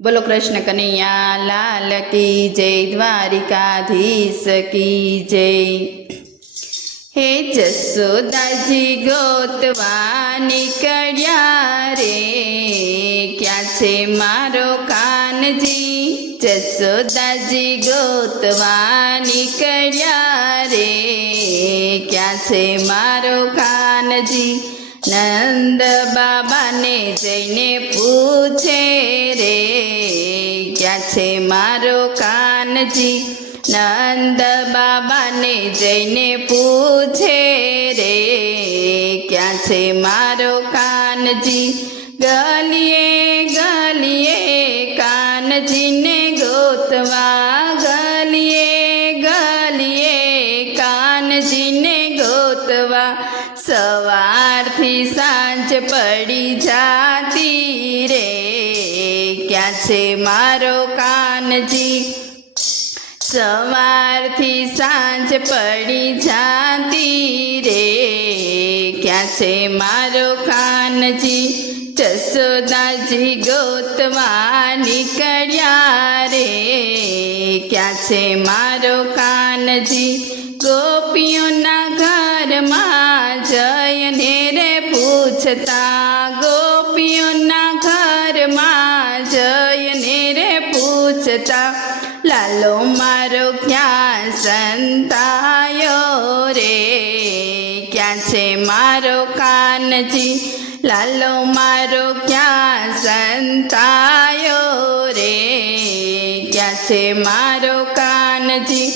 बोलो कृष्ण कन्हैया लाल की जय, द्वारिकाधीश की जय। हे जसोदाजी गोतवा निकळ्या रे, क्या छे मारो कानजी। जसोदाजी गोतवा निकळ्या रे, क्या छे मारो कानजी। नंद बाबा ने जईने पूछे रे, क्या छे मारो कानजी। नंद बाबा ने जईने पूछे रे, क्या छे मारो कानजी। गलिए गलिए कानजी ने गोतवा, गलिए गलिए कानजी ने गोतवा। सवारथी सांज पड़ी जाती रे, क्या छे मारो कानजी। सवारथी सांज पड़ी जाती रे, क्या छे मारो कानजी। जसोदाजी गोतवा निकळ्या रे, क्या छे मारो कानजी। गोपियोना घर में जयने रे पूछता, गोपियोना घर में जयने रे पूछता। लालो मारो क्या संतायो रे, क्या छे मारो कानजी। लालो मारो क्या संतायो रे, क्या छे मारो कानजी।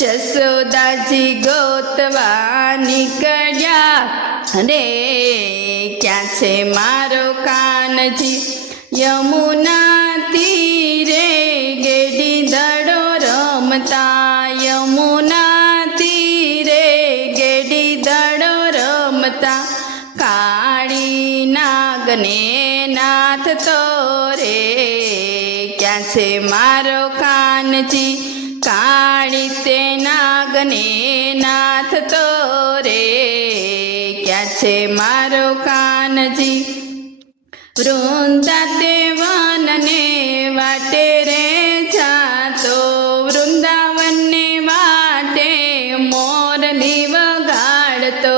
जसोदाजी गोतवा निकळ्या रे, क्या छे मारो कानजी। यमुना तीरे गेडी दड़ो रमता, यमुना तीरे गेडी दड़ो रमता। काળી नागने नाथ तो रे, क्या छे मारो कानजी। काળી ते नागने नाथ तो रे, क्या छे मारो कानजी। वृंदा ते वन ने वाटे रे जातो, वृंदावन ने वाटे मोरली वगाड़तो।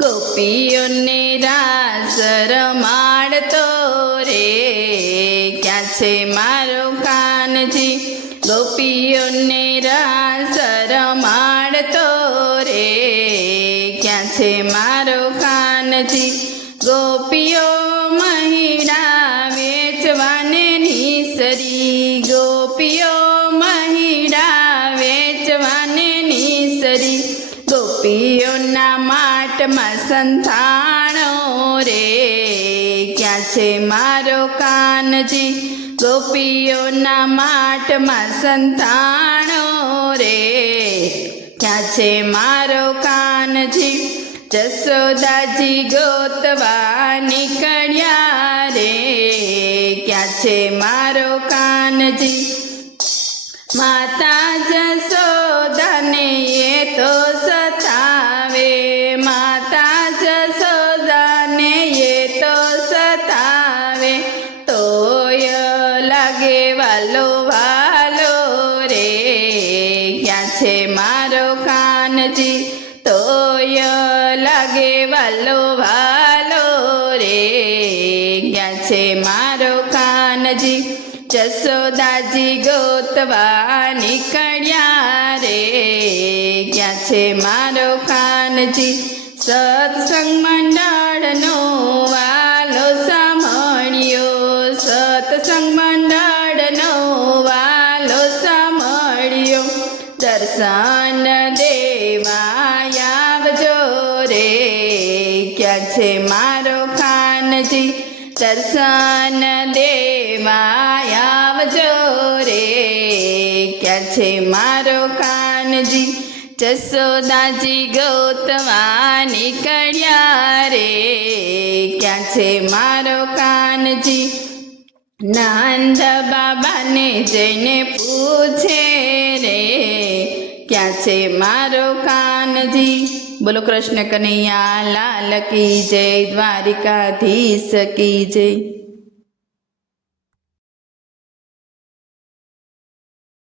गोपीओ ने रास रमाड़तो रे, क्या छे मारो कानजी। गोपीओ ने रास रमाड़तो रे, क्या छे मारो कानजी। गोपीओ महिड़ा वेचवाने निसरी, गोपीओ महिड़ा वेचवाने निसरी। गोपीओ ना माट में संथाणो रे, क्या छे मारो कानजी। गोपीओ ना माट में संथाणो रे, क्या छे मारो कानजी। जसोदाजी गोतवा निकळ्या रे, क्या छे मारो कानजी। माता जसोदा ने ये तो सतावे, माता जसोदा ने ये तो सतावे। तोय लागे वालो वालो रे, क्या छे मारो कानजी। तोय लागे वालो वालो रे, क्या छे मारो कानजी। जसोदाजी गोतवा निकळ्या रे, क्या छे मारो कानजी। सत्संग मंडळनो वालो सामळ्यो, सत्संग मंडळनो वालो सामळ्यो। दर्शन देवा आवजो रे, क्या छे मारो कानजी। दर्शन देवा आवजो रे, क्या छे मारो कानजी। जसोदाजी गोतवा निकळ्या रे, क्या छे मारो कानजी। नंद बाबा ने जईने पूछे रे, क्या छे मारो कानजी। बोलो कृष्ण कन्हैया लाल की जय, द्वारिकाधीश की जय।